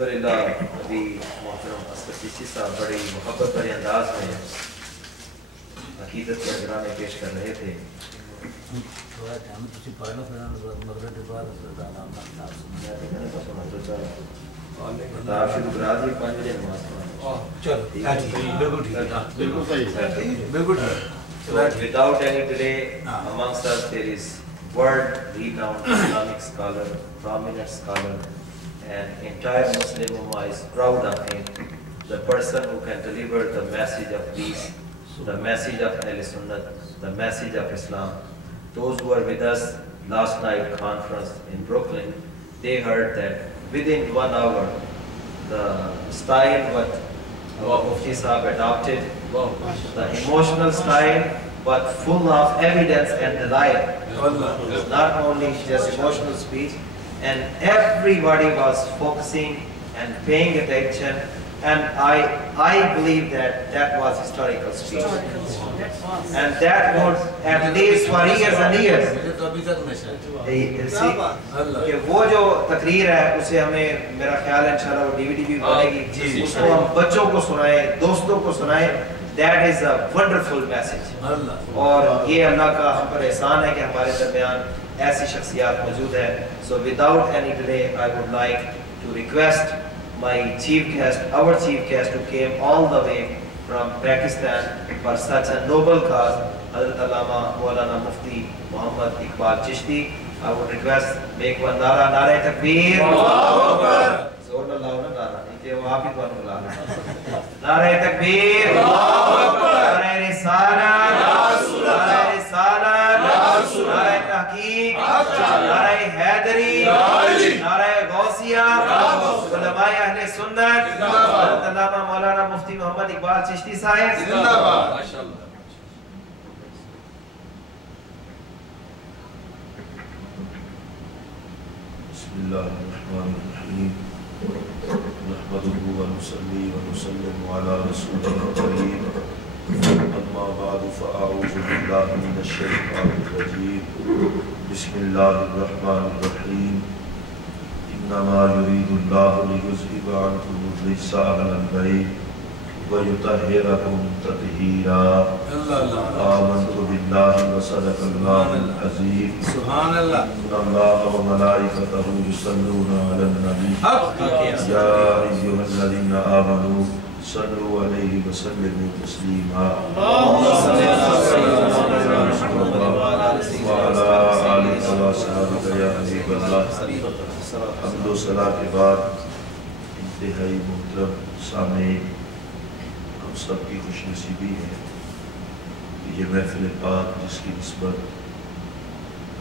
الحمدللہ ابھی محترم اسکر چشتی صاحب بڑی محبت بھرے انداز میں عقیدت کے اجرانے پیش کر رہے تھے. Without any delay, amongst us there is world-renowned Islamic scholar, prominent scholar, and entire Muslim Ummah is proud of him. The person who can deliver the message of peace, the message of Ahl Sunnah, the message of Islam. Those who were with us last night conference in Brooklyn, they heard that within 1 hour, the style what Mufti Sahab adopted, the emotional style, but full of evidence and delight. Not only just emotional speech, and everybody was focusing and paying attention, and I believe that was historical speech. And that was at least for years and years. کہ وہ جو تقریر ہے اسے ہمیں میرا خیال ہے انشاءاللہ وہ DVD بھی بنے گی, اس کو ہم بچوں کو سنائیں, دوستوں کو سنائیں. That is a wonderful message. اور یہ اللہ کا ہم پر احسان ہے کہ ہمارے درمیان ایسی شخصیات موجود ہے. So without any delay, I would like to request my chief guest, our chief guest who came all the way from Pakistan for such a noble cause, Hazrat Allama Maulana Mufti Muhammad Iqbal Chishti. I would request, make one nara, nara takbir. Allahu Akbar. Zor na lao na nara, ikke wo aap hi tuanu bula raha. Nara takbir. Allahu Akbar. Nara risalat. Ya Rasulullah. Nara risalat. Ya Rasulullah. Nara tahqiq. Nara Haidari. Nara Gausiya. Ulama Ahl Sunnah. Hazrat Allama Maulana Mufti Muhammad Iqbal Chishti Sahib. Zindabad. Mashallah. بسم الله الرحمن الرحيم نحمده ونصلي ونسلم على رسوله الكريم أما بعد فأعوذ بالله من الشيطان الرجيم بسم الله الرحمن الرحيم إنما يريد الله ليذهب عنكم الرجس أهل البيت ويطهركم تطهيرا آمنت بالله وصدق الله العظيم سبحان الله إن الله وملائكته يصلون على النبي يا أيها الذين آمنوا صلوا عليه وسلموا تسليما اللهم صل على سيدنا وعلى آله وصحبه يا حبيب الله. حمد و صلاۃ کے بعد انتہائی محترم سامعین, ہم سب کی خوش نصیبی ہے کہ یہ محفل پاک جس کی نسبت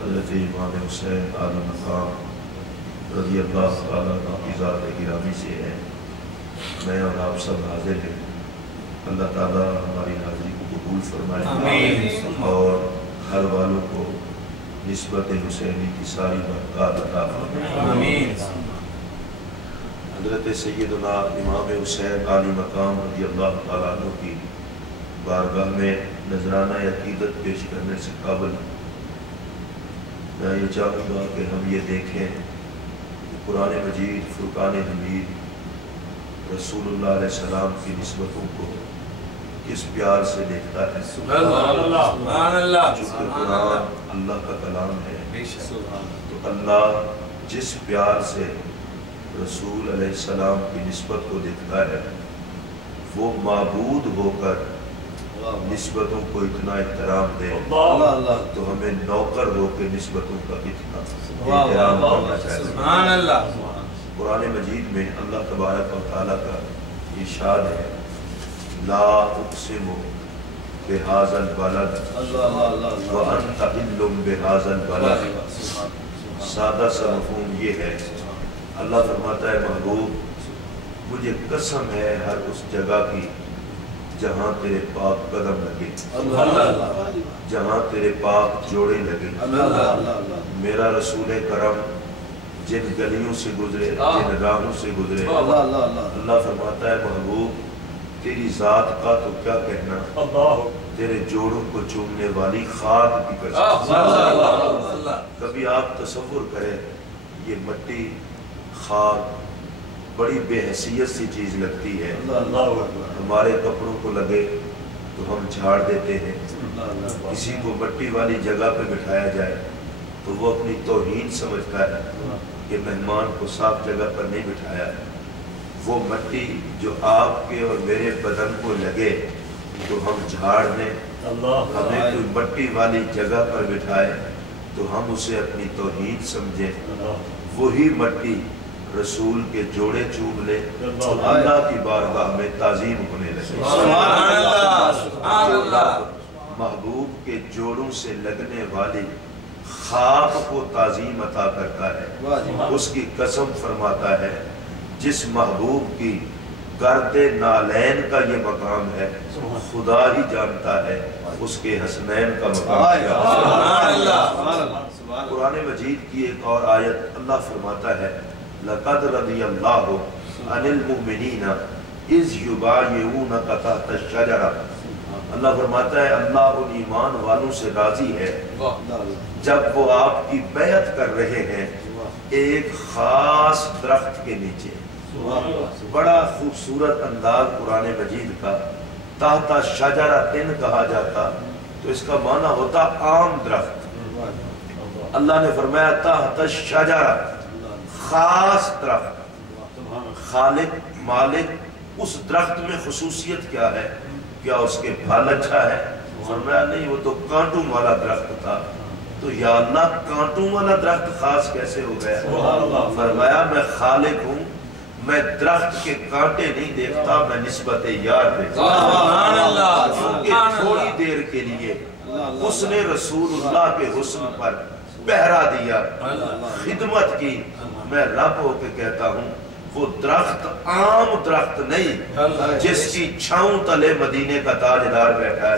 حضرت امام حسین عالی مقام رضی اللہ تعالیٰ کی ذات گرامی سے ہے, میں اور آپ سب حاضر ہیں. اللہ تعالیٰ ہماری حاضری کو قبول فرمائے اور ہر والوں کو نسبت حسینی کی ساری برکات عطا فرمائے. حضرت سیدنا امام حسین عالی مقام رضی اللہ تعالیٰ عنہ کی بارگاہ میں نذرانہ عقیدت پیش کرنے سے قبل میں یہ چاہوں گا کہ ہم یہ دیکھیں کہ قرآن مجید فرقان حمید رسول اللہ علیہ السلام کی نسبتوں کو کس پیار سے دیکھتا ہے. سبحان اللہ. چونکہ قرآن اللہ کا کلام ہے تو اللہ جس پیار سے رسول علیہ السلام کی نسبت کو دیکھتا ہے وہ معبود ہو کر نسبتوں کو اتنا احترام دے تو ہمیں نوکر ہو کے نسبتوں کا اتنا احترام کرنا چاہیے. سبحان اللہ. قرآن مجید میں اللہ تبارک و تعالیٰ کا ارشاد ہے لا اقسم بہذا البلد وانت حل بہذا البلد. سادہ سا مفہوم یہ ہے, اللہ فرماتا ہے محبوب مجھے قسم ہے ہر اس جگہ کی جہاں تیرے پاک قدم لگے, جہاں تیرے پاک جوڑے لگے. میرا رسول کرم جن گلیوں سے گزرے, جن راہوں سے گزرے, اللہ فرماتا ہے محبوب تیری ذات کا تو کیا کہنا, تیرے جوڑوں کو چومنے والی خاک بھی کر سکتا. کبھی آپ تصور کریں یہ مٹی, خاک बड़ी बेहैसियत सी चीज़ लगती है। हमारे कपड़ों को लगे तो हम झाड़ देते हैं, किसी को मिट्टी वाली जगह पे बिठाया जाए तो वो अपनी तौहीन समझता है कि मेहमान को साफ जगह पर नहीं बिठाया। वो मिट्टी जो आपके और मेरे बदन को लगे तो हम झाड़ दें, हमें कोई मिट्टी वाली जगह पर बिठाए तो हम उसे अपनी तौहीन समझें। वही मिट्टी रसूल के जोड़े चूम ले तो अल्लाह की बारगाह में ताज़ीम होने लगे। महबूब के जोड़ों से लगने वाली खाक को ताज़ीम अता करता है। उसकी कसम फरमाता है जिस महबूब की गर्दे नालैन का ये मकाम है, खुदा ही जानता है उसके हसनैन का मकाम क्या है। कुरान मजीद की एक और आयत अल्लाह फरमाता है लक़द रज़ियल्लाहु अनिल मुमिनीना इज़ युबायिऊनका तहत अश-शजरा। अल्लाह फरमाता है अल्लाह उन ईमान वालों से राजी है जब वो आपकी बैत कर रहे हैं एक खास दरख्त के नीचे। बड़ा खूबसूरत अंदाज कुरान मजीद का। तहत शजरा तिन कहा जाता तो इसका माना होता आम दरख्त। अल्लाह ने फरमाया तहत शजरा, खास दरख्त। खालिक मालिक उस दरख्त में खुसूसियत क्या है? क्या उसके फल अच्छा है? फरमाया नहीं, वो तो कांटों वाला दरख्त था। तो या अल्लाह कांटों वाला दरख्त खास कैसे हो गया? फरमाया मैं खालिक हूँ, मैं दरख्त के कांटे नहीं देखता, मैं निस्बत यार देखता। थोड़ी देर के लिए उसने रसूलुल्लाह के हुस्न पर पहरा दिया, खिदमत की। मैं रब होके कहता हूँ वो दरख्त आम दरख्त नहीं जिसकी छांव तले मदीने का ताजदार बैठा है,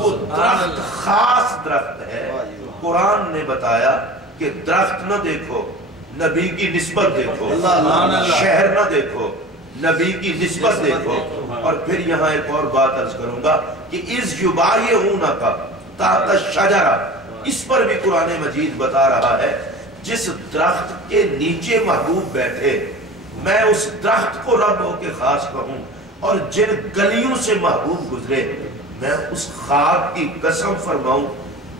वो दरख्त खास दरख्त है। कुरान ने बताया कि दरख्त न देखो, नबी की निस्बत देखो, शहर न देखो, नबी की निस्बत देखो। और फिर यहाँ एक और बात अर्ज करूंगा कि इस युबायिऊना का तहत शजरा, इस पर भी कुरान मजीद बता रहा है जिस दरख्त के नीचे महबूब बैठे, मैं उस दरख्त को रब होके खास कहूं और जिन गलियों से महबूब गुजरे मैं उस खाक की कसम फरमाऊं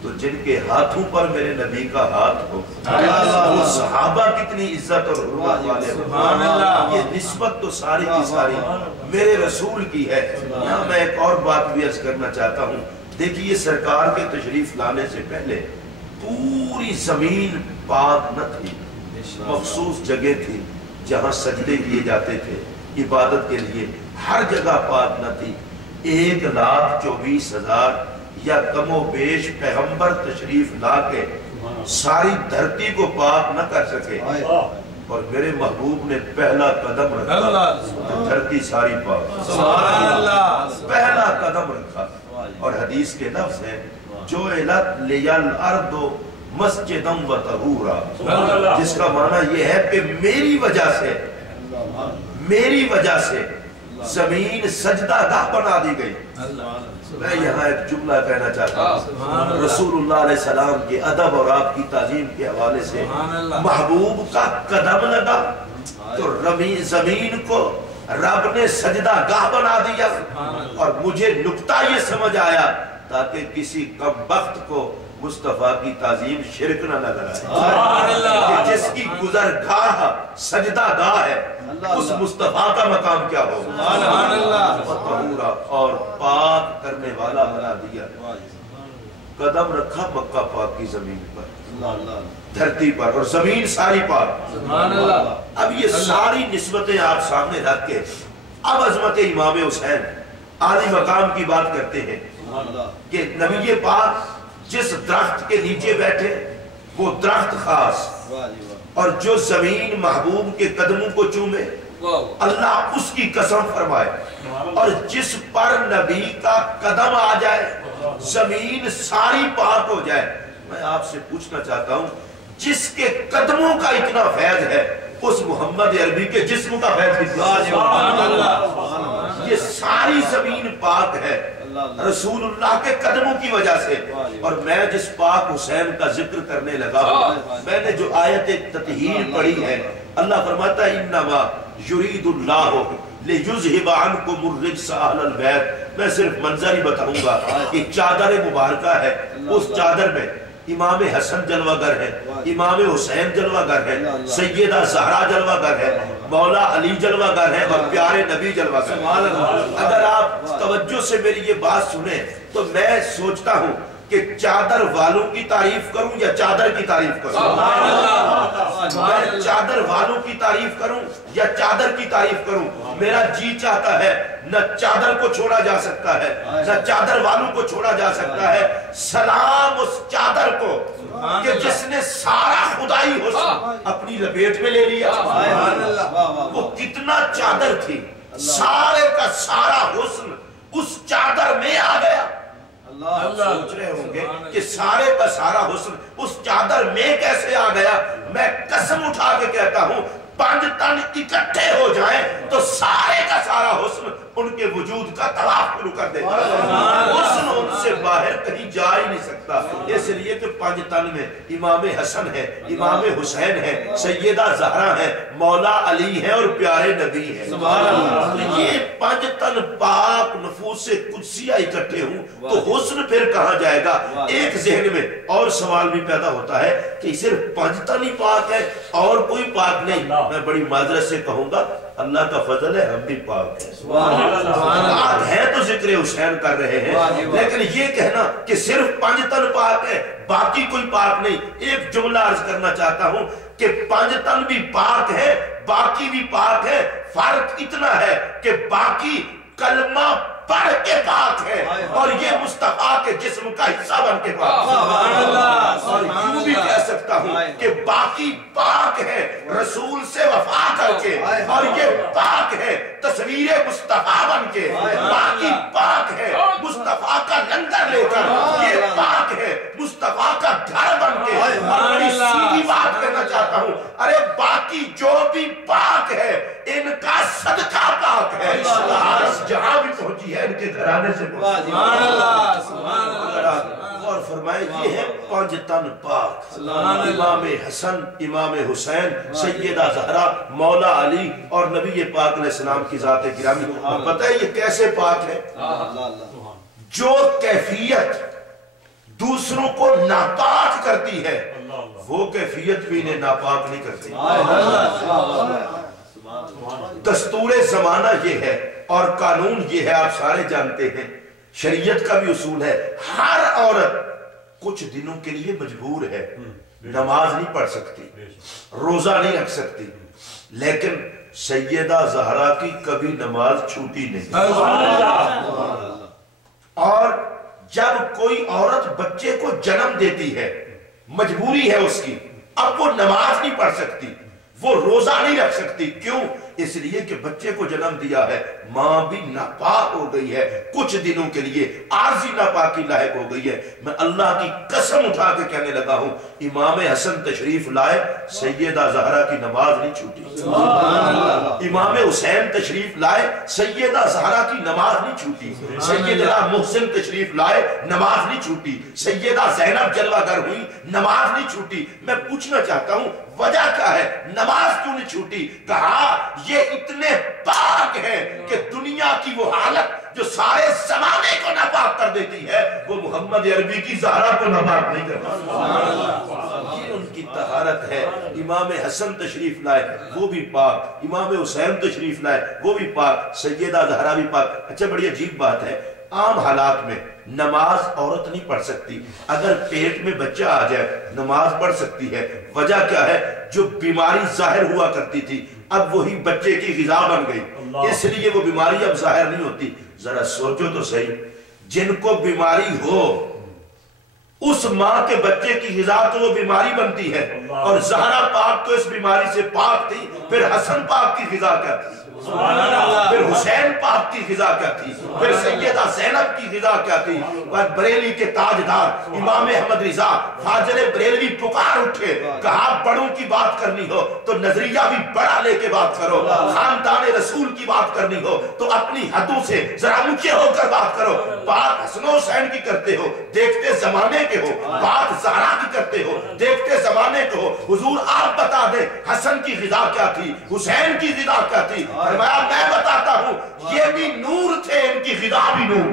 तो जिनके हाथों पर मेरे नबी का हाथ हो, वो सहाबा कितनी इज्जत और हुर्मत वाले। ये निस्बत तो सारी की सारी मेरे रसूल की है। यहाँ मैं एक और बात भी अर्ज करना चाहता हूँ। देखिए सरकार के तशरीफ लाने से पहले पूरी जमीन पाक न थी, मखसूस जगह थी जहाँ सजदे किए जाते थे इबादत के लिए, हर जगह पाक न थी। 1,24,000 या कमो बेश पैगंबर तशरीफ ला के सारी धरती को पाक न कर सके और मेरे महबूब ने पहला कदम रखा तो धरती सारी पाक, पहला कदम रखा। और हदीस के लफ्ज है जो इलत लियल अर्दो मस्जिदम व तहूरा, जिसका माना यह है कि मेरी वजह से जमीन सजदा गाह बना दी गई। मैं यहाँ एक जुमला कहना चाहता हूँ, रसूलुल्लाह अलैहि सलाम के अदब और आपकी ताजीम के हवाले से महबूब का कदम लगा तो जमीन को रब ने सजदा गाह बना दिया। और मुझे नुक्ता ये समझ आया ताकि किसी कमबख्त को मुस्तफा की ताजीम शिरक न नजर आए। जिसकी गुजरगाह सजदा गाह है उस मुस्तफा का मकाम क्या होगा? और पाक करने वाला बना दिया। कदम रखा मक्का पाक की जमीन पर, धरती पर, और जमीन सारी पाक। अब ये सारी निस्बतें आप सामने रख के अब अजमत इमाम हुसैन आली मकाम की बात करते हैं कि नबी पाक जिस दरख्त के नीचे बैठे वो दरख्त खास, और जो जमीन महबूब के कदमों को चूमे अल्लाह उसकी कसम फरमाए। और जिस पर नबी का कदम आ जाए जमीन सारी पाक हो जाए। मैं आपसे पूछना चाहता हूं जिसके कदमों का इतना फैज है उस मोहम्मद अरबी के जिस्म का फैज कितना? ये सारी जमीन पाक है रसूलुल्लाह के कदमों की वजह से। और मैं जिस पाक हुसैन का जिक्र करने लगा, मैंने जो आयत ततहीर पढ़ी है, अल्लाह फरमाता है इन्नमा युरीदुल्लाहु लियुज़हिब अन्कुमुर रिज्स अहलल बैत। मैं सिर्फ मंजर ही बताऊंगा कि चादर मुबारका है, उस चादर में इमाम हसन जलवागर है, इमाम हुसैन जलवागर है, सैयदा ज़हरा जलवागर है, मौला अली जलवागर है और प्यारे नबी जलवागर है। अगर आप तवज्जो से मेरी ये बात सुने तो मैं सोचता हूँ कि चादर वालों की तारीफ करूं या चादर की तारीफ करूं? मैं चादर वालों की तारीफ करूं या चादर की तारीफ करूं? मेरा जी चाहता है न चादर को छोड़ा जा सकता है, न चादर वालों को छोड़ा जा सकता है। सलाम उस चादर को कि जिसने सारा खुदाई हुस्न अपनी लपेट में ले लिया। वो कितना चादर थी, सारे का सारा हुस्न उस चादर में आ गया। सोच रहे होंगे कि सारे का सारा हुस्न उस चादर में कैसे आ गया। मैं कसम उठा के कहता हूं 5 तन इकट्ठे हो जाएं तो सारे का सारा हुस्न उनके वजूद का तवाफ शुरू कर देता है। हुस्न उनसे बाहर कहीं जा ही नहीं सकता, इसलिए कि 5 तन में इमाम हसन है, इमाम हुसैन है, सैयदा ज़हरा है, मौला अली है और प्यारे नबी है। तो ये 5 तन पाक नफूस कुदसिया इकट्ठे हूं तो हुस्न फिर कहां जाएगा। एक जहन में और सवाल भी पैदा होता है कि सिर्फ 5 तन ही पाक है और कोई पाक नहीं। मैं बड़ी माजरत से कहूंगा अल्लाह का फजल है, हम भी पाक हैं। पाक है तो जिक्र हुसैन कर रहे हैं, लेकिन ये कहना कि सिर्फ 5 तन पाक है बाकी कोई पाक नहीं। एक जुमला अर्ज करना चाहता हूं कि 5 तन भी पाक है बाकी भी पाक है। फर्क इतना है कि बाकी कलमा पढ़ के पाक है और ये मुस्तफा के जिस्म का हिस्सा बन के पाक है। और यूं भी कह सकता हूं कि बाकी पाक है रसूल से वफा करके और ये पाक है तस्वीर मुस्तफा बन के। बाकी पाक है मुस्तफा का लंगर लेकर, ये पाक है मुस्तफा का घर बन के। और बड़ी सीधी बात कहना चाहता हूं, अरे बाकी जो भी पाक है इनका सदका पाक है। जहां भी पहुंची है इनके घराने से और फरमाए ये है 5 तन पाक। इमाम हसन, इमाम हुसैन, सैयदा ज़हरा, मौला अली और नबी पाक अलैहिस्सलाम की ज़ात गिरामी। और पता है ये कैसे पाक है? जो कैफियत दूसरों को नापाक करती है वो कैफियत भी इन्हें नापाक नहीं करती। दस्तूरे जमाना ये है और कानून ये है, आप सारे जानते हैं। शरीयत का भी उसूल है, हर औरत कुछ दिनों के लिए मजबूर है, नमाज नहीं पढ़ सकती, रोजा नहीं रख सकती, लेकिन सैयदा ज़हरा की कभी नमाज छूटी नहीं। और जब कोई औरत बच्चे को जन्म देती है, मजबूरी है उसकी, अब वो नमाज नहीं पढ़ सकती, वो रोजा नहीं रख सकती। क्यों? इसलिए कि बच्चे को जन्म दिया है, मां भी नापाक हो गई है, कुछ दिनों के लिए आर्जी नापाकी लायक हो गई है। मैं अल्लाह की कसम उठा के कहने लगा हूं, इमाम हसन तशरीफ लाए, सैयदा ज़हरा की नमाज नहीं छूटी। इमाम हुसैन तशरीफ लाए, सैयदा ज़हरा की नमाज नहीं छूटी। सैयदा मुहसिन तशरीफ लाए, नमाज नहीं छूटी। सैयदा ज़ैनब जलवागर हुई, नमाज नहीं छूटी। मैं पूछना चाहता हूं वजह क्या है, नमाज क्यों नहीं छूटी? कहा ये इतने पाक है कि दुनिया की वो हालत जो सारे ज़माने को नापाक कर देती है वो मोहम्मद अरबी की ज़हरा को नापाक नहीं करती। ये उनकी तहारत है। इमाम हसन तशरीफ लाए वो भी पाक, इमाम हुसैन तशरीफ लाए वो भी पाक, सैयदा ज़हरा भी पाक। अच्छा बड़ी अजीब बात है, आम हालात में नमाज औरत नहीं पढ़ सकती, अगर पेट में बच्चा आ जाए नमाज पढ़ सकती है। वजह क्या है? जो बीमारी जाहिर हुआ करती थी अब वही बच्चे की ग़िज़ा बन गई, इसलिए वो बीमारी अब जाहिर नहीं होती। जरा सोचो तो सही, जिनको बीमारी हो उस माँ के बच्चे की ग़िज़ा तो वो बीमारी बनती है, और ज़हरा पाक तो इस बीमारी से पाक थी, फिर हसन पाक की ग़िज़ा क्या थी, फिर हुसैन पाक की ग़िज़ा क्या थी, फिर सैयदा ज़ैनब की ग़िज़ा क्या थी। बरेली के ताजदार इमाम अहमद रिज़ा फाजर बरेलवी पुकार उठे, कहा बड़ों की बात करनी हो तो नजरिया भी बड़ा लेके बात करो, खानदान रसूल की बात करनी हो तो अपनी हदों से जरा ऊंचे होकर बात करो। बात हसन हुसैन की करते हो, देखते जमाने के हो, बात ज़हरा की करते हो, देखते जमाने के हो। हुजूर आप बता दे हसन की ग़िज़ा क्या थी, हुसैन की ग़िज़ा क्या थी। फरमाया मैं बताता हूँ, ये भी नूर थे, इनकी ग़िज़ा भी नूर।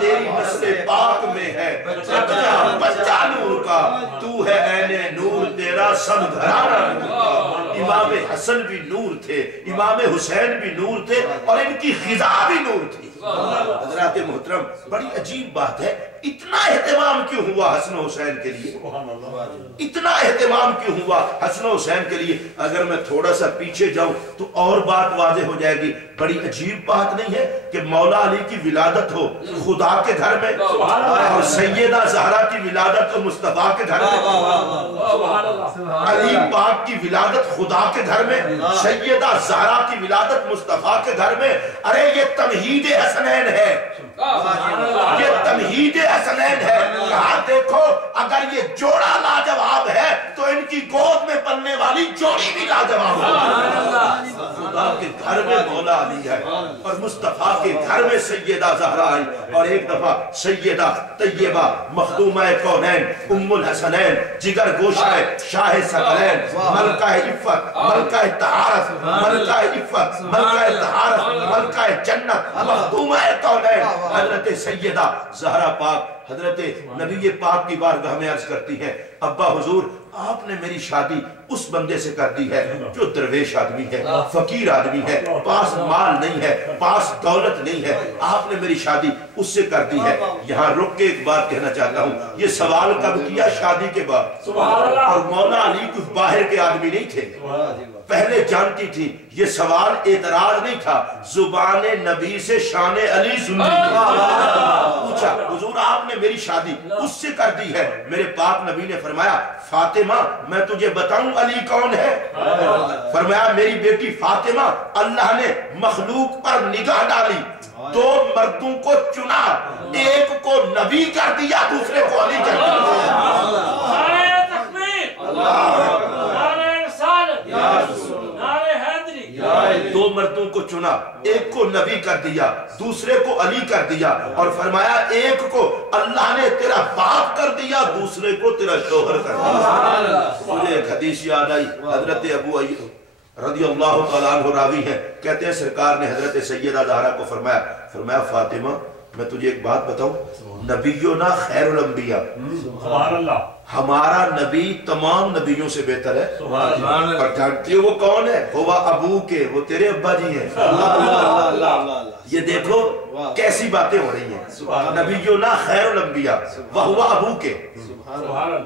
तेरी नस्ल पाक में है बच्चा नूर का, तू है ऐने नूर, तेरा सब घराना नूर का। इमाम हसन भी नूर थे, इमाम हुसैन भी नूर थे, और इनकी ग़िज़ा भी नूर थी। हज़रात मोहतरम, बड़ी अजीब बात है, इतना एहतमाम क्यों हुआ हसन हुसैन के लिए, इतना एहतमाम क्यों हुआ हसन हुसैन के लिए। अगर मैं थोड़ा सा पीछे जाऊं तो और बात वाज़ेह हो जाएगी। बड़ी अजीब बात नहीं है कि मौला अली की विलादत हो खुदा के घर में, और सैयदा ज़हरा की विलादत हो मुस्तफा के घर में, अली पाक की विलादत खुदा के घर में, सैयदा ज़हरा की विलादत मुस्तफा के घर में। अरे ये तमहीद हसनैन है, ये तमहीद हसनैन है। कहा देखो अगर ये जोड़ा लाजवाब है तो इनकी गोद में पलने वाली जोड़ी भी लाजवाब है। खुदा के घर में मौला अली है और मुस्तफा के घर में सैयदा ज़हरा आई। और एक दफा सैयदा तैयबा मखदूमा कौनैन उम्मुल हसनैन जिगर गोशाए शाह सकलैन मलका इफ़्फ़त मलका तहारत मलका इफ़्फ़त मलका तहारत मलका जन्नत मखदूमा कौनैन हजरत सैयदा ज़हरा पाक हजरत नबी पाक की बारगाह में अर्ज करती है, अब्बा हुजूर आपने मेरी शादी उस बंदे से कर दी है जो दरवेश आदमी है, फकीर आदमी है, पास माल नहीं है, पास दौलत नहीं है, आपने मेरी शादी उससे कर दी है। यहाँ रुक के एक बात कहना चाहता हूँ, ये सवाल कब किया? शादी के बाद। और मौला अली कुछ बाहर के आदमी नहीं थे, पहले जानती थी। ये सवाल एतराज नहीं था, जुबान नबी से शान अली सुनी। पूछा हुजूर आपने मेरी शादी उससे कर दी है। मेरे पाक नबी ने फरमाया फातिमा मैं तुझे बताऊं अली कौन है? फरमाया मेरी बेटी फातिमा, अल्लाह ने मखलूक पर निगाह डाली, दो मर्दों को चुना, एक को नबी कर दिया, दूसरे को अली कर दिया। दो मर्दों को चुना, एक को नबी कर दिया, दूसरे को अली कर दिया, और फरमाया एक को अल्लाह ने तेरा बाप कर दिया, दूसरे को तेरा शोहर कर दिया। मुझे एक हदीस याद आई, हजरत अबू अय्यूब रज़ियल्लाहु तआला अन्हु रावी हैं, कहते हैं सरकार ने हजरत सैयदा ज़हरा को फरमाया फातिमा मैं तुझे एक बात बताऊं, नबियोना खैरुल अंबिया, हमारा नबी तमाम नबियों से बेहतर है। और जानती हो वो कौन है? हुआ अबू के, वो तेरे अब्बा जी हैं। ये देखो कैसी बातें हो रही हैं। नबियोना खैरुल अंबिया व हुआ अबू के,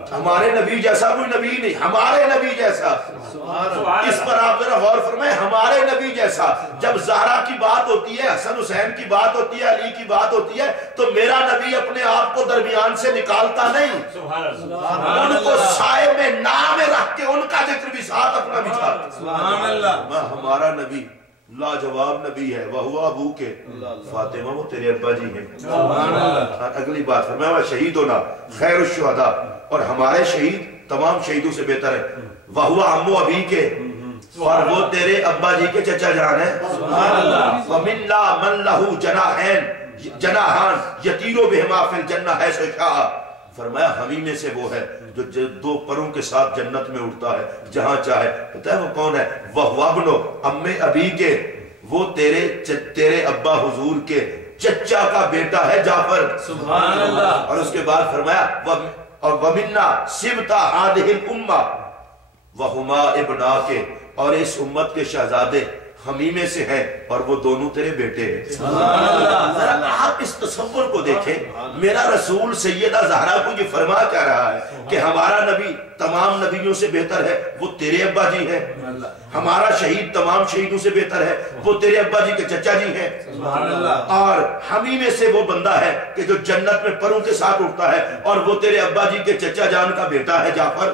हमारे नबी जैसा कोई नबी नहीं, हमारे नबी जैसा। इस पर आप जरा गौर फरमाएं, हमारे नबी जैसा। जब ज़हरा की बात होती है, हसन हुसैन की बात होती है, अली की बात होती है, तो मेरा नबी अपने आप को दरमियान से निकालता नहीं, उनको साए में नाम रख के उनका जिक्र भी साथ अपना बिछाता। हमारा नबी लाजवाब नबी है, वह हुआ अबू के, फातिमा वो तेरे अब्बा जी हैं। अगली बात फरमाया शहीद होना खैरुश शुहदा, और हमारे शहीद तमाम शहीदों से बेहतर है। वह हुआ अम्मू अबी के, और वो तेरे अब्बा जी के चचा जान है। वमिन्ना मन लहू जनाहान यतीरो बिहिमा फिल जन्ना है सखा। फरमाया हमी में से वो है जो दो परों के साथ जन्नत में उड़ता है जहां चाहे। पता है वो कौन है? वह वबनो अम्मे अबी के, वो तेरे अब्बा हुजूर के चचा का बेटा है जाफर। सुभान अल्लाह। और उसके बाद फरमाया और वमिन्ना सिबता हादिहिल उम्मा वहुमा इब्ना के, और इस उम्मत के शहजादे हमी में से हैं, और वो दोनों तेरे बेटे हैं। आप इस तसव्वुर को देखें, मेरा रसूल सैयदा ज़हरा को ये फरमा क्या रहा है कि हमारा नबी तमाम नबियों से बेहतर है, वो तेरे अब्बा जी हैं। हमारा शहीद तमाम शहीदों से बेहतर है, वो तेरे अब्बा जी के चचा जी हैं। और हमी में से वो बंदा है कि जो जन्नत में परों के साथ उठता है, और वो तेरे अब्बा जी के चचा जान का बेटा है जाफर।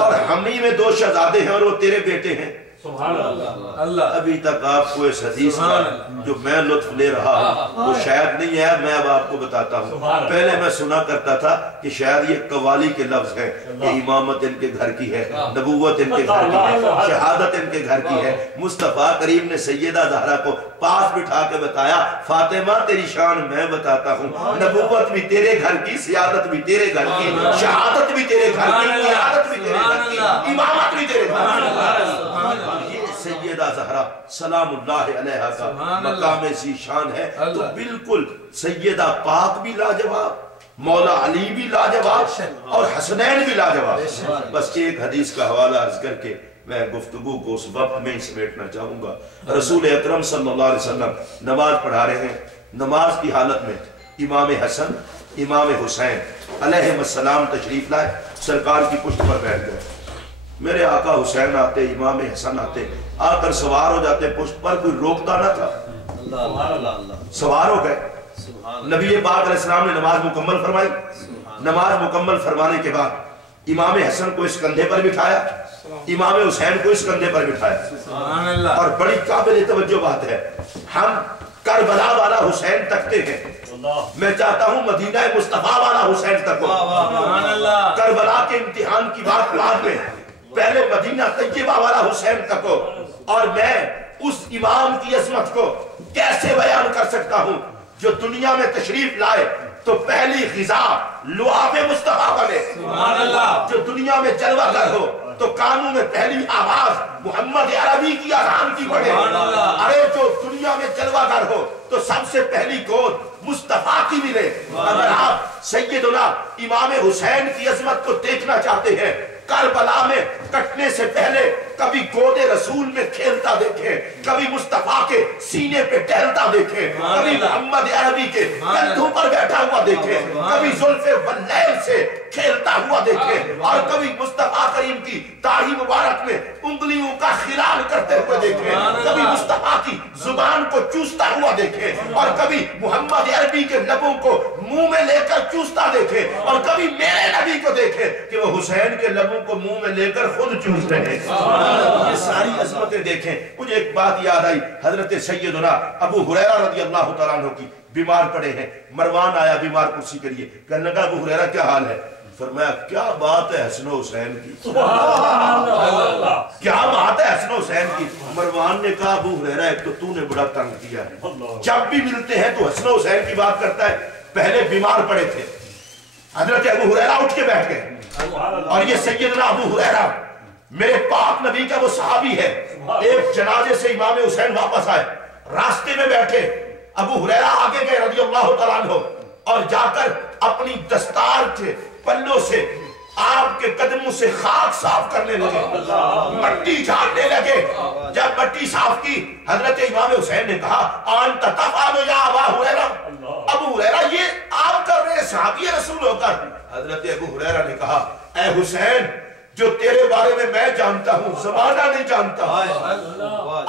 और हमी में दो शहजादे हैं और वो तेरे बेटे हैं। ابھی تک آپ کو اس حدیث کا جو میں لطف لے رہا ہوں وہ شاید نہیں ہے، میں اب آپ کو بتاتا ہوں۔ پہلے میں سنا کرتا تھا کہ شاید یہ قوالی کے لفظ ہے کہ امامت ان کے گھر کی ہے، نبوت ان کے گھر کی ہے، شہادت ان کے گھر کی ہے۔ مصطفیٰ کریم نے سیدہ زہرا کو پاس بٹھا کے بتایا، فاطمہ تیری شان میں بتاتا ہوں، نبوت بھی تیرے گھر کی، سیادت بھی تیرے گھر کی، شہادت بھی تیرے گھر کی، قیادت بھی تیرے گھر کی، امامت بھی تیرے گھر کی۔ یہ سیدہ زہرا سلام اللہ علیہا کا مقام سی شان ہے۔ تو بالکل سیدہ پاک بھی لاجواب، مولا علی بھی لاجواب اور حسنین بھی لاجواب۔ بس ایک حدیث کا حوالہ عرض کر کے میں گفتگو کو اس وقت میں سمیٹنا چاہوں گا۔ رسول اکرم صلی اللہ علیہ وسلم نماز پڑھا رہے ہیں، نماز کی حالت میں امام حسن امام حسین علیہ السلام تشریف لائے، سرکار کی پشت پر بیٹھ گئے۔ میرے آقا حسین آتے، امام حسن آتے، آ کر سوار ہو جاتے پشت پر، کوئی روکتا نہ تھا، سوار ہو گئے۔ نبی پاک علیہ السلام نے نماز مکمل فرمائی، نماز مکمل فرمانے کے بعد امام حسن کو اس کندھے پر بٹھایا، امام حسین کو اس کندھے پر بٹھایا۔ اور بڑی قابل توجہ بات ہے، ہم کربلا والا حسین تکتے ہیں، میں چاہتا ہوں مدینہ مصطفیٰ والا حسین تکو۔ کربلا کے امتحان کی بات بعد میں، پہلے مدینہ طیبہ والا حسین تکو۔ اور میں اس امام کی عظمت کو کیسے بیان کر سکتا ہوں جو دنیا میں تشریف لائے تو پہلی غذا لعاب مصطفیٰ بنے، جو دنیا میں جلوہ گر ہو تو کانوں میں پہلی آواز محمد عربی کی اذان کی پڑے، ارے جو دنیا میں جلوہ گر ہو تو سب سے پہلی گود مصطفیٰ کی ملے۔ اگر آپ سیدنا امام حسین کی عظمت کو دیکھنا چاہتے ہیں، کربلا میں کٹنے سے پہلے کبھی گود رسول میں کھیلتا دیکھیں، کبھی مصطفیٰ کے سینے پہ ٹہلتا دیکھیں، کبھی محمد عربی کے کندھوں پر بیٹھا ہوا دیکھیں، کبھی زلف واللیل سے کھیلتا ہوا دیکھیں، اور کبھی مصطفیٰ کریم کی داڑھی مبارک میں انگلیوں کا خلال کرتے ہوئے دیکھیں، کبھی مصطفیٰ کی زبان کو چوستا ہوا دیکھیں، اور کبھی محمد عربی کے لبوں کو منہ میں لے کر چوستا دیکھیں، اور کبھی میرے نبی کو دیکھیں کہ وہ حسین کے لبوں کو منہ میں لے کر خود چوس رہے ہیں۔ یہ ساری عظمتیں دیکھیں۔ مجھے ایک بات یاد آئی، حضرت سیدنا ابو ہریرہ رضی اللہ تعالیٰ عنہ کی بیمار پڑے ہیں، مروان آیا بیمار کرسی کے لیے، کہنے لگا ابو ہریرہ کیا حال ہے؟ فرمایا کیا بات ہے حسن و حسین کی، کیا بات ہے حسن و حسین کی۔ مروان نے کہا ابو ہریرہ ایک تو نے بڑا تنگ کیا ہے، جب بھی ملتے ہیں تو حسن و حسین کی بات کرتا ہے، پہلے بیمار پڑے تھے۔ حضرت ابو ہریرہ اٹھ کے بیٹھ گئے، اور یہ سیدنا ابو ہریرہ میرے پاک نبی کا وہ صحابی ہے، ایک جنازے سے امام حسین واپس آئے، راستے میں بیٹھے، ابو ہریرہ آگے گئے رضی اللہ تعالیٰ عنہ، اور جا کر اپنی دستار کے پلوں سے آپ کے قدموں سے خاک صاف کرنے لگے، مٹی جھاڑنے لگے۔ جب مٹی صاف کی، حضرت امام حسین نے کہا انت تفعل یا ابا ہریرہ، ابو ہریرہ یہ آپ کر رہے ہیں صحابی رسول ہو کر؟ حضرت ابو ہریرہ نے کہا اے حسین، جو تیرے بارے میں جانتا ہوں زمانہ نہیں جانتا،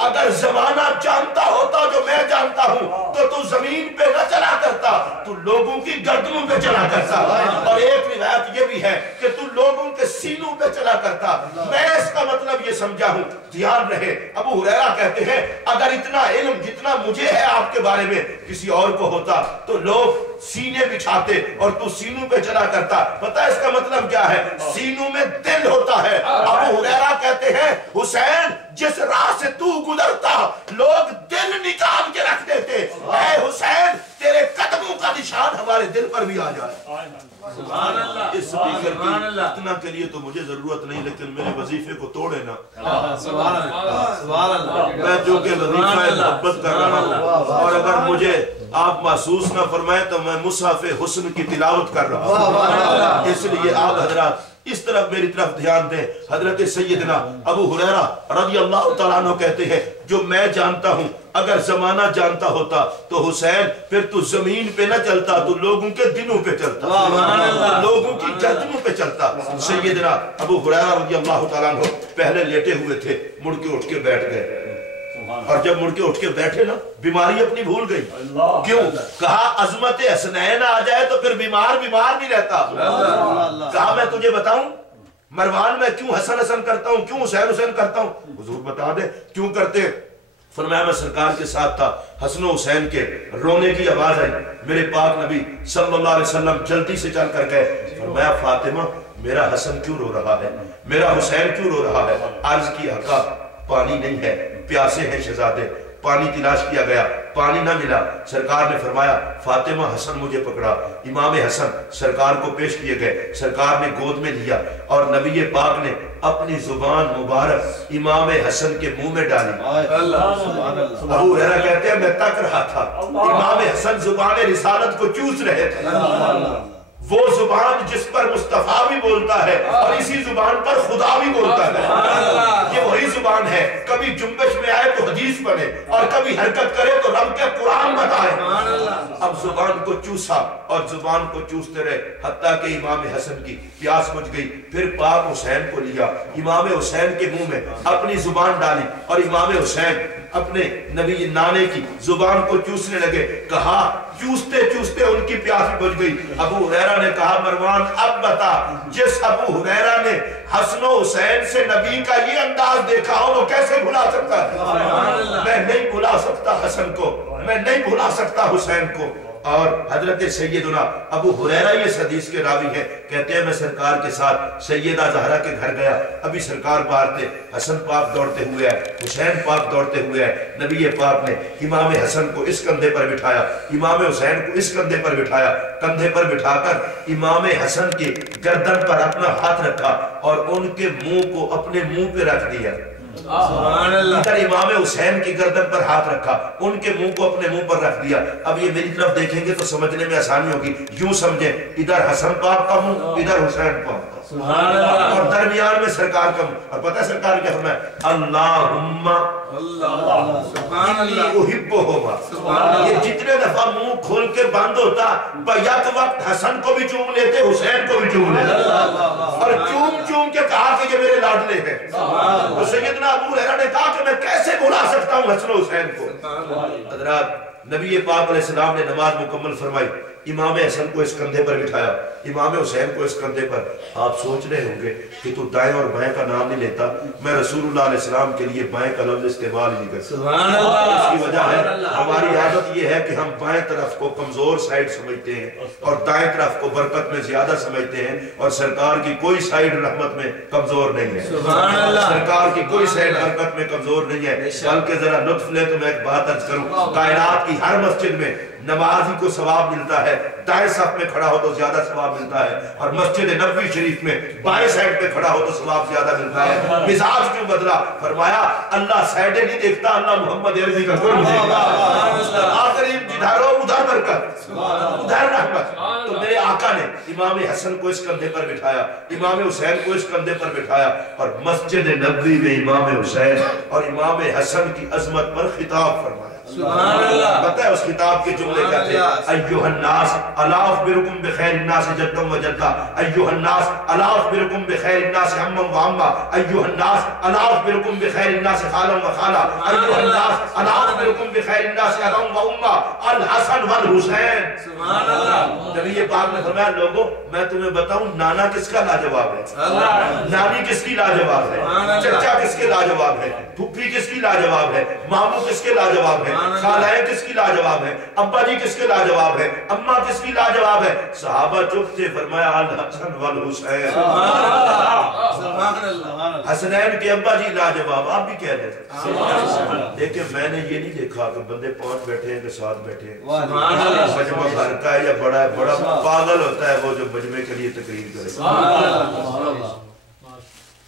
اگر زمانہ جانتا ہوتا جو میں جانتا ہوں تو زمین پہ نہ چلا کرتا، تو لوگوں کی گردنوں پہ چلا کرتا، اور ایک روایت یہ بھی ہے کہ تو لوگوں کے سینوں پہ چلا کرتا۔ میں اس کا مطلب یہ سمجھا ہوں، دھیان رہے، ابو ہریرہ کہتے ہیں اگر اتنا علم جتنا مجھے ہے آپ کے بارے میں کسی اور کو ہوتا تو لوگ سینے بچھاتے اور تو سینوں پہ چلا کرتا۔ پتہ ہے اس کا مطلب کیا ہے؟ سینوں میں دل ہوتا ہے۔ ابو ہریرہ کہتے ہیں حسین جس راہ سے تو گزرتا لوگ دل نکال کے رکھ دیتے، اے حسین تیرے قدموں کا نشان ہمارے دل پر بھی آ جائے۔ اس سپیکر کی اتنا کے لیے تو مجھے ضرورت نہیں، لیکن میرے وظیفے کو توڑے نا، میں جو کہ وظیفہ محبت کر رہا ہوں، اور اگر مجھے آپ محسوس نہ فرمائے تو میں مصحف حسن کی تلاوت کر رہا ہوں۔ اس لیے آپ حضرات اس طرف میری طرف دھیان دیں۔ حضرت سیدنا ابو ہریرہ رضی اللہ تعالیٰ عنہ کہتے ہیں جو میں جانتا ہوں اگر زمانہ جانتا ہوتا تو حسین پھر تو زمین پہ نہ چلتا، تو لوگوں کے دلوں پہ چلتا، لوگوں کی گردنوں پہ چلتا۔ سیدنا ابو ہریرہ رضی اللہ تعالیٰ عنہ پہلے لیٹے ہوئے تھے، مڑ کے اٹھ کے بیٹھ گئے، اور جب مڑ کے اٹھ کے بیٹھے نا بیماری اپنی بھول گئی۔ کیوں؟ کہا عظمت حسنین آ جائے تو پھر بیمار نہیں رہتا۔ کہا میں تجھے بتاؤں मरवान मैं क्यों हसन हसन करता हूँ, क्यों हुसैन हुसैन करता हूँ, हुजूर बता दे क्यों करते हैं। फरमाया मैं सरकार के साथ था, हसन हुसैन के रोने की आवाज आई, मेरे पाक नबी सल्लल्लाहु अलैहि वसल्लम जल्दी से चल कर गए। फरमाया फातिमा मेरा हसन क्यों रो रहा है, मेरा हुसैन क्यों रो रहा है। अर्ज की आका पानी नहीं है, प्यासे हैं शहजादे, पानी तलाश किया गया, पानी ना मिला। सरकार ने फरमाया फातिमा हसन मुझे पकड़ा। इमाम हसन सरकार को पेश किए गए, सरकार ने गोद में लिया और नबी पाक ने अपनी जुबान मुबारक इमाम हसन के मुंह में डाली। अबू हुरैरा कहते हैं मैं तक रहा था, इमाम हसन जुबान रिसालत को चूस रहे थे। वो जुबान जिस पर मुस्तफा भी बोलता है और इसी जुबान पर खुदा भी बोलता है, ये वही जुबान है। कभी जुम्बश में आए तो हदीस बने और कभी हरकत करे तो रब के कुरान बताए। अब जुबान को चूसा और जुबान को चूसते रहे हत्ता के इमाम हसन की प्यास बुझ गई। फिर पाक हुसैन को लिया, इमाम हुसैन के मुंह में अपनी जुबान डाली और इमाम हुसैन अपने नबी नाने की जुबान को चूसने लगे। कहा चूसते चूसते उनकी प्यास बुझ गई। अबू हुरैरा ने कहा मरवान अब बता, जिस अबू हुरैरा ने हसन हुसैन से नबी का ये अंदाज देखा हो वो कैसे भुला सकता है। मैं नहीं भुला सकता हसन को, मैं नहीं भुला सकता हुसैन को। और हजरत सैयदना अबू हुरैरा ये हदीस के रावी है, कहते हैं मैं सरकार के साथ सैयदा ज़हरा के घर गया, अभी सरकार बाहर थे, हसन पाक दौड़ते हुए आए, हुसैन पाक दौड़ते हुए आए। नबी पाक ने इमाम हसन को इस कंधे पर बिठाया, इमाम हुसैन को इस कंधे पर बिठाया, कंधे पर बिठाकर इमाम हसन के गर्दन पर अपना हाथ रखा और उनके मुंह को अपने मुंह पे रख दिया। इधर इमाम हुसैन की गर्दन पर हाथ रखा, उनके मुंह को अपने मुंह पर रख दिया। अब ये मेरी तरफ देखेंगे तो समझने में आसानी होगी, यूं समझे इधर हसन पाक का मुंह, इधर हुसैन पाक का, और दरमियान में सरकार का मुंह। और पता है सरकार क्या फरमाया, अल्लाहुम्मा इन्नी उहिब्बुहुमा। ये जितने दफा मुंह खोल के बंद होता बैत वक्त हसन को भी चूम लेते, हुसैन को भी चूम लेते और चूम चूम के कहा कि ये मेरे लाडले हैं। तो सैयदना अबू हुरैरा ने कहा कि मैं कैसे भुला सकता हूँ हसन हुसैन को। हज़रात नबी पाक अलैहिस्सलाम ने नमाज मुकम्मल फरमाई, इमाम हसन को इस कंधे पर बिठाया, इमाम हुसैन को इस कंधे पर। आप सोच रहे होंगे कि तू दाएं और बाएं का नाम नहीं लेता, मैं रसूलुल्लाह अलैहि सलाम के लिए बाएं का लफ्ज इस्तेमाल नहीं करता। इसकी वजह है हमारी आदत ये है कि हम बाएं तरफ को कमजोर साइड समझते हैं और दाएं तरफ को बरकत में ज्यादा समझते हैं, और सरकार की कोई साइड रहमत में कमजोर नहीं है, सरकार की कोई साइड बरकत में कमजोर नहीं है। बल्कि जरा लुत्फ ले तो मैं एक बात अर्ज करूं, कायनात की हर मस्जिद में नमाजी को सवाब मिलता है, दाएं साफ में खड़ा हो तो ज्यादा सवाब मिलता है, और मस्जिद नबवी शरीफ में बाएं साइड पे खड़ा हो तो सवाब ज्यादा मिलता है। मिजाज क्यों बदला? फरमाया अल्लाह साइड नहीं देखता, अल्लाह मोहम्मद अर्जी का कुर्ब देखता। जिधर हो उधर बरकत, उधर रहमत। तो मेरे आका ने इमाम हसन को इस कंधे पर बिठाया, इमाम हुसैन को इस कंधे पर बिठाया, और मस्जिद नबवी में इमाम हुसैन और इमाम हसन की अजमत पर खिताब फरमाया। पता है उस किताब के जुमले क्या थे? अय्युहन्नास अला उखबिरुकुम बिखैरिन्नास जद्दम व जद्दा, अय्युहन्नास अला उखबिरुकुम बिखैरिन्नास अम्मम व अम्मा, अय्युहन्नास अला उखबिरुकुम बिखैरिन्नास खालम व खाला, अय्युहन्नास अला उखबिरुकुम बिखैरिन्नास अबम व उम्मा, अल हसन वल हुसैन। सुभान अल्लाह। नबी पाक ने फरमाया लोगों मैं तुम्हें बताऊं नाना किसका लाजवाब है, नानी किसकी लाजवाब है, चचा किसके लाजवाब है, फूफी किसकी लाजवाब है, मामू किसके लाजवाब है, खालाएं किसकी लाजवाब है, अब्बा जी किसके लाजवाब है, अम्मा किसकी लाजवाब है। सहाबा चुप थे, फरमाया अल हसन वल हुसैन। हसनैन के अब्बा जी लाजवाब, आप भी कह देते। लेकिन मैंने ये नहीं देखा कि बंदे 5 बैठे हैं कि 7 बैठे हैं, मजमा भर का है या बड़ा है, बड़ा पागल होता है वो जो मजमे के लिए तकरीर करे।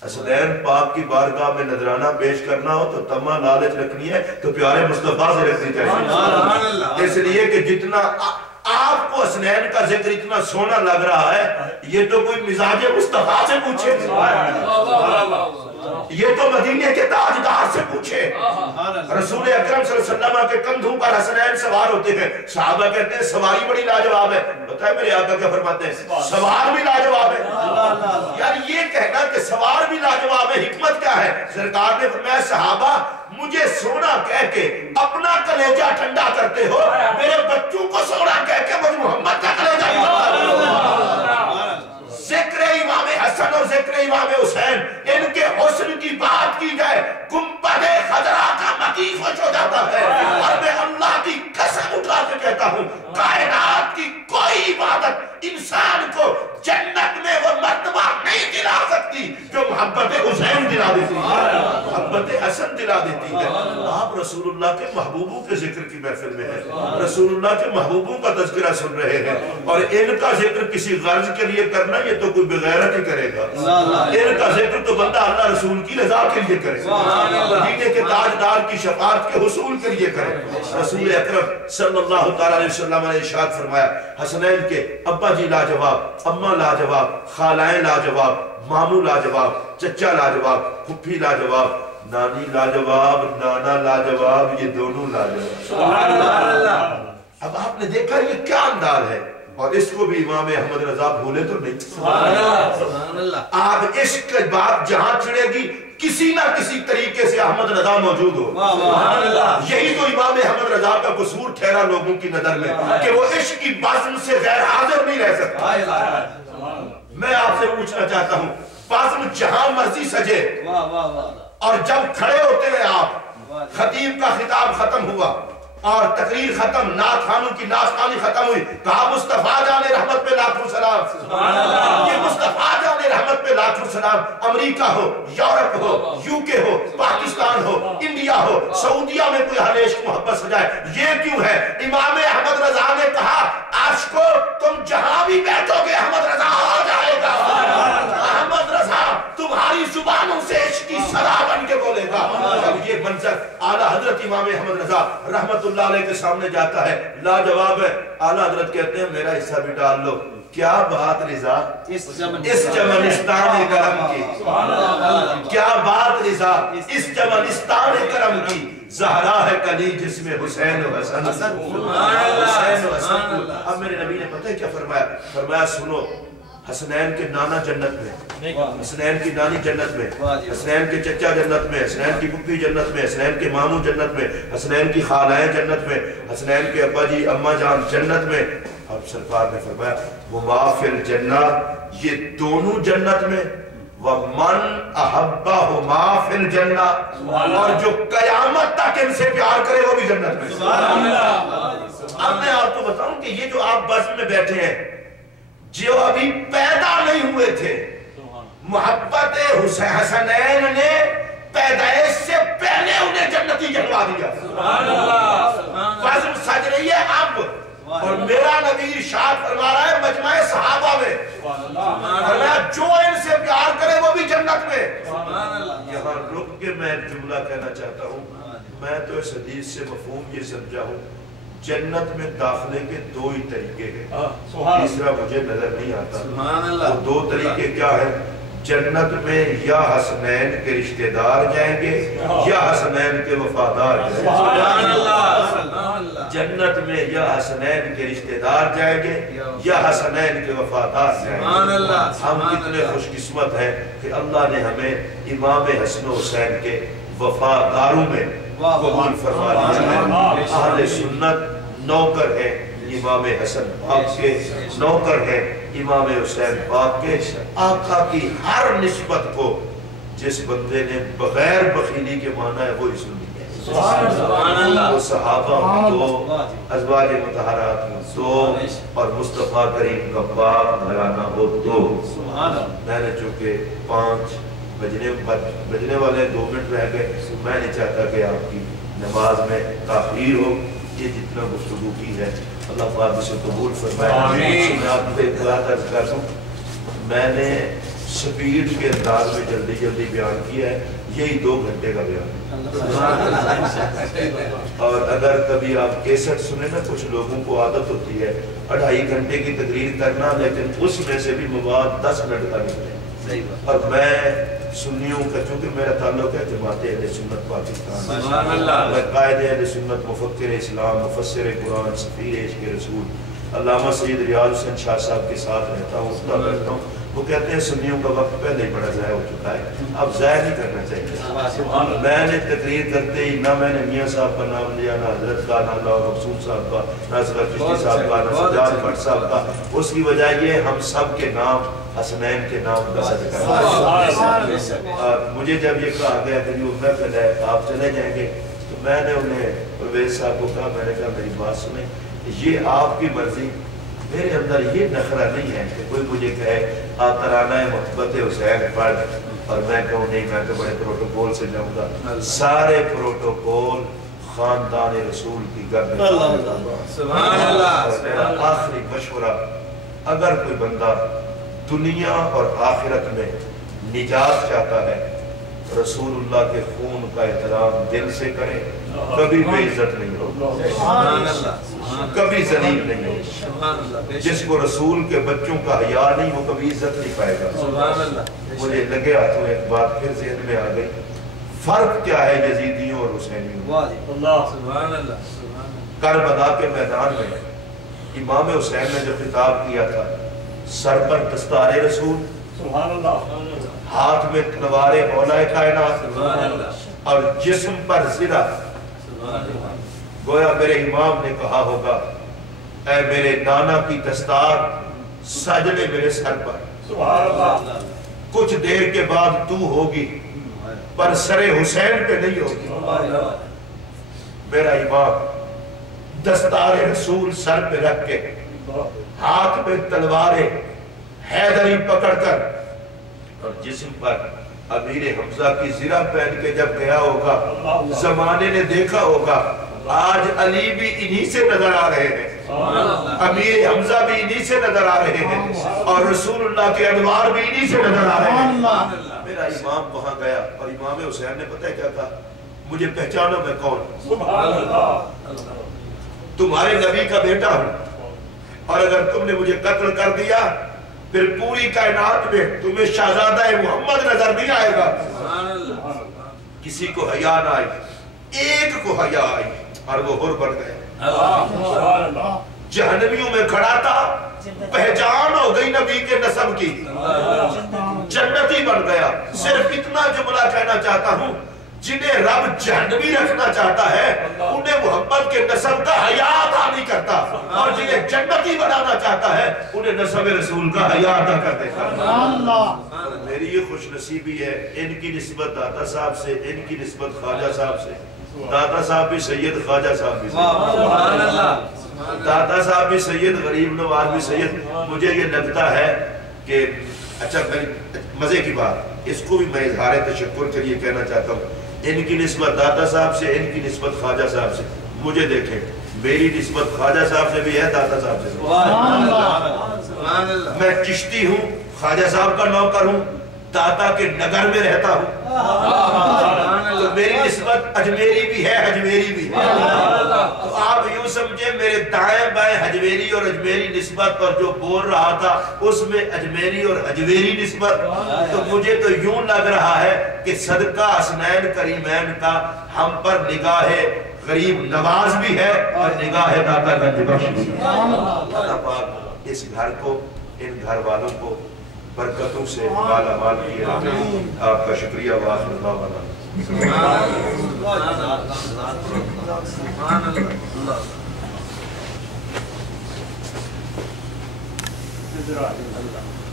हसनैन पाक की बारगाह में नजराना पेश करना हो तो तमा लालच रखनी है तो प्यारे मुस्तफा से रखनी चाहिए, इसलिए कि जितना आपको हसनैन का जिक्र इतना सोना लग रहा है, ये तो कोई मिजाज मुस्तफा से पूछे, ये तो मदीने के ताजदार से पूछे। रसूल अकरम सल्लल्लाहु अलैहि वसल्लम के कंधों पर हसनैन सवार होते हैं, सहाबा कहते हैं सवारी बड़ी लाजवाब है। पता है मेरे आका क्या फरमाते हैं? सवार भी लाजवाब है। यार ये कहना कि सवार भी लाजवाब है, हिकमत क्या है? सरकार ने फरमाया सहाबा मुझे सोना कह के अपना कलेजा ठंडा करते हो, मेरे बच्चों को सोना कह के मुझे मोहम्मद का कलेजा जिक्र इमाम हसन और जिक्र इमाम हुसैन, इनके हुस्न की बात की जाए, गुंबद खजरा का मकी खुश हो जाता है। और मैं अल्लाह की कसम उठा के कहता हूँ, कायनात की कोई इबादत इंसान को जन्नत में वो मर्तबा नहीं दिला सकती जो मोहब्बत हुसैन दिला देती है, मोहब्बत हसन दिला देती है। आप रसूलुल्लाह के महबूबों के जिक्र की महफिल में है, रसूलुल्लाह के महबूबों का तज़किरा सुन रहे हैं, और इनका जिक्र किसी गर्ज के लिए करना ये तो कोई बेगैरत ही करेगा। इनका जिक्र तो बंदा अल्लाह रसूल की रज़ा के लिए करे, मदीने के ताजदार की शफाअत के हुसूल के लिए करे। रसूल अकरम सल्लल्लाहु अलैहि वसल्लम ने इरशाद फरमाया, हसनैन के अब्बा जी लाजवाब, अम्मा लाजवाब, खालाएं लाजवाब, मामू लाजवाब, चचा लाजवाब, फुफ्फी लाजवाब, नानी लाजवाब, नाना लाजवाब, ये दोनों लाजवाब। सुभान अल्लाह। अब आपने देखा ये क्या अंदाज है, और इसको भी इमाम अहमद रजा भूले तो नहीं। सुभान अल्लाह। आप इश्क की बात जहां छिड़ेगी किसी ना किसी तरीके से अहमद रजा मौजूद हो। यही तो इमाम अहमद रजा का कसूर ठहरा लोगों की नजर में कि वो इश्क की बाज़्म से गैर हाजिर नहीं रह सकता। मैं आपसे पूछना चाहता हूँ, बाज़्म जहां मर्जी सजे, और जब खड़े होते हैं आप, खतीब का खिताब खत्म हुआ और तकरीर खत्म, नात खानों की नाशखानी खत्म हुई, कहा मुस्तफा जाने रहमत पे लाखों सलाम। ये मुस्तफा जाने रहमत पे लाखों सलाम अमेरिका हो, यूरोप हो, यूके हो, पाकिस्तान हो, इंडिया हो, सऊदिया में कोई अहले इश्क मोहब्बत सजाए, ये क्यों है? इमाम अहमद रजा ने कहा, आशिको तुम जहां भी बैठोगे अहमद रजा आ जाएगा। अहमद रजा तुम्हारी जुबानों से इश्क की सदा बन के बोलेगा। जब ये मंजर आला हजरत इमाम अहमद रजा रहमतुल्लाह अलैह के सामने जाता है, लाजवाब है। आला हजरत कहते हैं मेरा हिस्सा भी डाल लो। क्या बात रिजा, इस चमनिस्तान करम की, क्या बात रिजा, इस चमनिस्तान करम की, ज़हरा है कली जिसमें हुसैन और हसन। अब मेरे नबी ने पता है क्या फरमाया? फरमाया सुनो, हसनैन के नाना जन्नत में, हसनैन की नानी जन्नत में, हसनैन के चचा जन्नत में, हसनैन की फुफ्फी जन्नत में, हसनैन के मामू जन्नत में, हसनैन की खालाएं जन्नत में, हसनैन के अब्बा जी अम्मा जान जन्नत में। अब सरकार ने फरमाया वो माफिल जन्नत, ये दोनों जन्नत में, व मन अहब्बा हो माफिल जन्नत, और जो कयामत तक इनसे प्यार करे वो भी जन्नत में। अब मैं आपको बताऊं कि ये जो आप बस में बैठे हैं, जो अभी पैदा नहीं हुए थे, मोहब्बत हसनैन ने पैदाइश से पहले उन्हें जन्नती जलवा दिया। बज़्म सज रही है अब, और मेरा नबी इरशाद फरमा रहा है मजमा सहाबा में, जो इनसे प्यार करे वो भी जन्नत में। यहाँ रुक के मैं जुमला कहना चाहता हूँ, मैं तो इस हदीस से मफहूम ये समझा हूँ, जन्नत में दाखिले के दो ही तरीके हैं, तीसरा मुझे नजर नहीं आता। वो दो तरीके क्या है? जन्नत में या हसनैन के रिश्तेदार जाएंगे या हसनैन के वफादार जाएंगे। जन्नत में या हसनैन के रिश्तेदार जाएंगे या हसनैन के वफादार जाएंगे। हम कितने खुशकिस्मत हैं कि अल्लाह ने हमें इमाम हसन हुसैन के वफादारों में कबूल फरमा लिया। अहले सुन्नत नौकर है इमाम हसन पाक के, नौकर है इमाम हुसैन पाक के। आका की हर निस्बत को जिस बंदे ने बगैर बखीली के माना है वो ही सुनी है। वो सहाबा दो, अज़वाज मुतहरात दो, और मुस्तफ़ा करीम का पाक घराना हो दो। मैंने चूंकि 5 बजने वाले 2 मिनट रह गए, मैं नहीं चाहता कि आपकी नमाज में ताख़ीर हो। ये जितना गुफ्तगू की है अल्लाह पाक इसे कबूल फरमाए। मैं आपको एक बात अर्ज़ कर दूं, मैंने स्पीड के अंदाज में जल्दी जल्दी बयान किया है, यही 2 घंटे का बयान। और अगर कभी आप केसट सुने ना, कुछ लोगों को आदत होती है 2.5 घंटे की तकरीर करना, लेकिन उसमें से भी मवाद 10 मिनट का निकले। और मैं सुन्नियों का, चूंकि मेरा ताल्लुक है जमात अहले सुन्नत पाकिस्तान, मैं कायदे अहले सुन्नत, मुफक्किर इस्लाम, मुफस्सिर कुरान, सफीर इश्क़ रसूल अल्लामा सैयद रियाज हुसैन शाह साहब के साथ रहता हूँ, उठता बैठता हूँ। वो कहते हैं सुन्नियों का वक्त पहले ही बड़ा ज़ाया हो चुका है, अब ज़ाया नहीं करना चाहिए। मैंने तकरीर करते ही ना मैंने मियाँ साहब का नाम लिया, ना हजरत का, ना मकसूद साहब का, ना असगर चिश्ती साहब का, ना सज्जाद भट्ट साहब का। उसकी वजह ये हम सब के नाम حسنین کے نام کا صدقہ. مجھے جب یہ کہا گیا کہ جو محفل ہے آپ چلے جائیں گے تو میں نے انہیں پرویز صاحب کو کہا, میں نے کہا میری بات سنیں, یہ آپ کی مرضی, میرے اندر یہ نخرہ نہیں ہے کہ کوئی مجھے کہے آپ ترانہ محبت حسین پڑھ اور میں کہوں نہیں میں تو بڑے پروٹوکول سے جاؤں گا. سارے پروٹوکول خاندان رسول کی گرد میں. آخری مشورہ, اگر کوئی بندہ دنیا اور آخرت میں نجات چاہتا ہے رسول اللہ کے خون کا احترام دل سے کرے, کبھی بے عزت نہیں ہوگا, کبھی ذلیل نہیں ہوگا. جس کو رسول کے بچوں کا حیا نہیں وہ کبھی عزت نہیں پائے گا. مجھے لگے ہاتھوں ایک بات پھر ذہن میں آ گئی, فرق کیا ہے یزیدیوں اور حسینیوں؟ کربلا کے میدان میں امام حسین نے جو خطاب کیا تھا, سر پر دستار رسول, ہاتھ میں تلوار مولا کائنات اور جسم پر زرہ. گویا میرے امام نے کہا ہوگا اے میرے نانا کی دستار سجلے میرے سر پر, کچھ دیر کے بعد تو ہوگی پر سر حسین پہ نہیں ہوگی. میرا امام دستار رسول سر پہ رکھ کے ہاتھ میں تلوار حیدری پکڑ کر اور جسم پر امیر حمزہ کی زرہ پہن کے جب گیا ہوگا, زمانے نے دیکھا ہوگا آج علی بھی انہی سے نظر آ رہے ہیں, امیر حمزہ بھی انہی سے نظر آ رہے ہیں, اور رسول اللہ کے انوار بھی انہی سے نظر آ رہے ہیں. میرا امام وہاں گیا اور امام حسین نے پتہ ہے کیا کہا, مجھے پہچانا میں کون, تمہارے نبی کا بیٹا ہوں, اور اگر تم نے مجھے قتل کر دیا پھر پوری کائنات میں تمہیں شہزادہ محمد نظر نہیں آئے گا. کسی کو حیا نہ آئی, ایک کو حیا آئی اور وہ حر بن گئے. جہنمیوں میں کھڑا تھا, پہچان ہو گئی نبی کے نسب کی, جنتی بن گیا. صرف اتنا جملہ کہنا چاہتا ہوں, جنہیں رب جہنمی رکھنا چاہتا ہے انہیں محمد کے نسب کا حیا عطا نہیں کرتا, اور جنہیں جنتی بنانا چاہتا ہے انہیں نسب رسول کا حیا عطا کر دیتا ہے. میری یہ خوش نصیبی ہے, ان کی نسبت داتا صاحب سے, ان کی نسبت خواجہ صاحب سے. داتا صاحب بھی سید, خواجہ صاحب بھی سید, داتا صاحب بھی سید, غریب نواز بھی سید. مجھے یہ لگتا ہے کہ اچھا مزے کی بات, اس کو بھی میں اظہار تشکر کے لیے کہنا چاہتا ہوں, ان کی نسبت داتا صاحب سے, ان کی نسبت خواجہ صاحب سے. مجھے دیکھیں میری نسبت خواجہ صاحب سے بھی ہے, داتا صاحب سے. میں چشتی ہوں, خواجہ صاحب کا نوکر ہوں, داتا کے نگر میں رہتا ہوں, تو میری نسبت اجمیری بھی ہے, حجمیری بھی ہے. تو آپ یوں سمجھے میرے دائیں بائیں حجمیری اور اجمیری نسبت, اور جو بول رہا تھا اس میں اجمیری اور حجمیری نسبت. تو مجھے تو یوں لگ رہا ہے کہ صدقہ حسنین کریمین کا ہم پر نگاہ غریب نواز بھی ہے اور نگاہ داتا گنج بخش بھی ہے. اللہ پاک اس گھر کو, ان گھر والوں کو برکتوں سے مالا مال کیے. آپ کا شکریہ. وآخر دعوانا اللہ